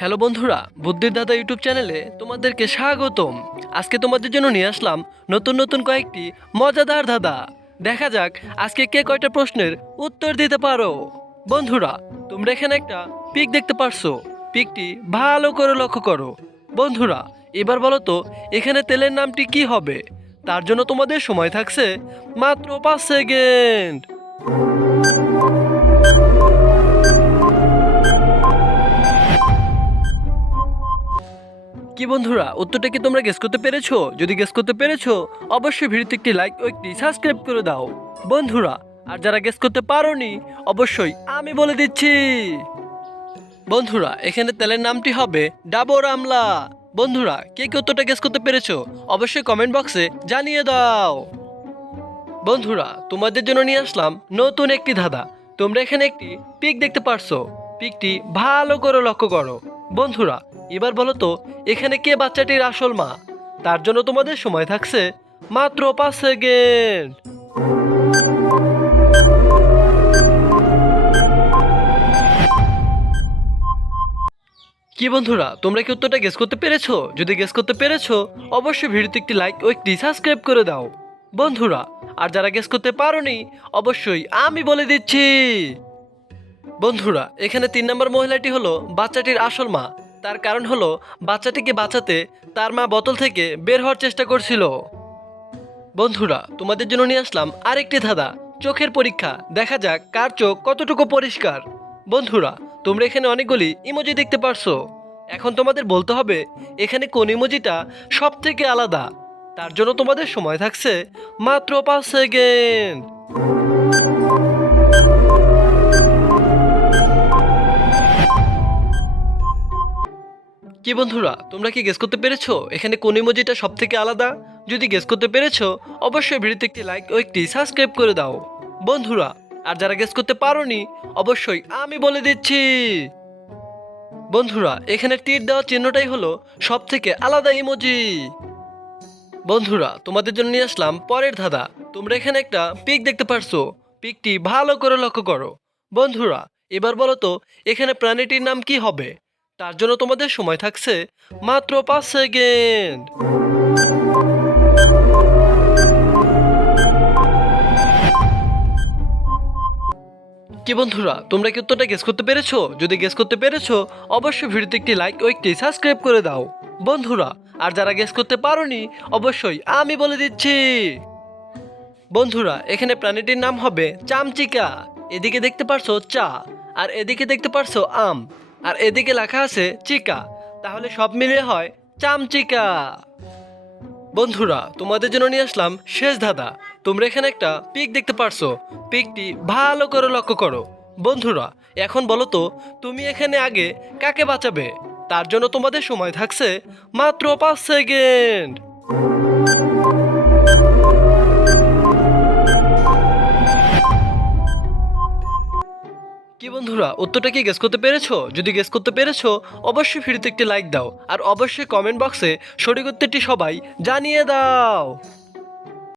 Hello বন্ধুরা, বুদ্ধির দাদা ইউটিউব চ্যানেলে তোমাদেরকে স্বাগতম। আজকে তোমাদের জন্য নিয়ে আসলাম নতুন নতুন কয়েকটি মজাদার দাদা দেখা যাক, আজকে কে কয়টা প্রশ্নের উত্তর দিতে পারো? বন্ধুরা, তোমরা এখানে একটা পিক দেখতে পারছ। পিকটি ভালো করে লক্ষ্য করো। বন্ধুরা, এবার বলো তো, এখানে তেলের নামটি কি হবে? তার জন্য তোমাদের সময় থাকছে মাত্র পাঁচ সেকেন্ড। বন্ধুরা, উত্তরটা কি তোমরা গেস করতে পেরেছ? যদি গেস করতে পেরেছ, অবশ্যই ভিডিওতে একটি লাইক ও একটি সাবস্ক্রাইব করে দাও। বন্ধুরা, আর যারা গেস করতে পারোনি, অবশ্যই আমি বলে দিচ্ছি। বন্ধুরা, এখানে তেলের নামটি হবে ডাবর আমলা। বন্ধুরা, কে কে উত্তরটা গেস করতে পেরেছ, অবশ্যই কমেন্ট বক্সে জানিয়ে দাও। বন্ধুরা, তোমাদের জন্য নিয়ে আসলাম নতুন একটি ধাঁধা। তোমরা এখানে একটি পিক দেখতে পারছ। পিকটি ভালো করে লক্ষ্য করো। বন্ধুরা, এবার বলো তো, এখানে কে বাচ্চাটির আসল মা? তার জন্য তোমাদের সময় থাকছে মাত্র পাঁচ সেকেন্ড। কি বন্ধুরা, তোমরা কি উত্তরটা গেস করতে পেরেছ? যদি গেস করতে পেরেছ, অবশ্যই ভিডিওতে একটি লাইক ও একটি সাবস্ক্রাইব করে দাও। বন্ধুরা, আর যারা গেস করতে পারোনি, অবশ্যই আমি বলে দিচ্ছি। বন্ধুরা, এখানে তিন নম্বর মহিলাটি হলো বাচ্চাটির আসল মা। তার কারণ হলো, বাচ্চাটিকে বাঁচাতে তার মা বোতল থেকে বের হওয়ার চেষ্টা করছিল। বন্ধুরা, তোমাদের জন্য নিয়ে আসলাম আরেকটি ধাঁধা। চোখের পরীক্ষা, দেখা যাক কার চোখ কতটুকু পরিষ্কার। বন্ধুরা, তোমরা এখানে অনেকগুলি ইমোজি দেখতে পারছ। এখন তোমাদের বলতে হবে, এখানে কোন ইমোজিটা সব থেকে আলাদা? তার জন্য তোমাদের সময় থাকছে মাত্র পাঁচ সেকেন্ড। কি বন্ধুরা, তোমরা কি গেস করতে পেরেছ? এখানে কোন ইমোজিটা সব থেকে আলাদা? যদি গেস করতে পেরেছ, অবশ্যই ভিডিওতে একটি লাইক ও একটি সাবস্ক্রাইব করে দাও। বন্ধুরা, আর যারা গেস করতে পারোনি, অবশ্যই আমি বলে দিচ্ছি। বন্ধুরা, এখানে তীর দেওয়া চিহ্নটাই হলো সব থেকে আলাদা ইমোজি বন্ধুরা, তোমাদের জন্য নিয়ে আসলাম পরের ধাঁধা। তোমরা এখানে একটা পিক দেখতে পারছ। পিকটি ভালো করে লক্ষ্য করো। বন্ধুরা, এবার বলো তো, এখানে প্রাণীটির নাম কি হবে? তার জন্য তোমাদের সময় থাকছে মাত্র পাঁচ সেকেন্ড। কি বন্ধুরা, তোমরা কি উত্তরটা গেস করতে পেরেছ? যদি গেস করতে পেরেছ, অবশ্যই ভিডিওতে একটি লাইক ও একটি সাবস্ক্রাইব করে দাও। বন্ধুরা, আর যারা গেস করতে পারোনি, অবশ্যই আমি বলে দিচ্ছি। বন্ধুরা, এখানে প্রাণীটির নাম হবে চামচিকা। এদিকে দেখতে পারছ চা, আর এদিকে দেখতে পারছ আম। আর এদিকে লেখা আছে চিকা। তাহলে সব মিলিয়ে হয় চামচিকা। বন্ধুরা, তোমাদের জন্য নিয়ে আসলাম শেষ ধাঁধা। তোমরা এখানে একটা পিক দেখতে পারছ। পিকটি ভালো করে লক্ষ্য করো। বন্ধুরা, এখন বলো তো, তুমি এখানে আগে কাকে বাঁচাবে? তার জন্য তোমাদের সময় থাকছে মাত্র পাঁচ সেকেন্ড। বন্ধুরা, উত্তরটা কি গেস করতে পেরেছ? যদি গেস করতে পেরেছ, অবশ্যই ফিরতে একটি লাইক দাও। আর অবশ্যই কমেন্ট বক্সে সঠিক উত্তরটি সবাই জানিয়ে দাও।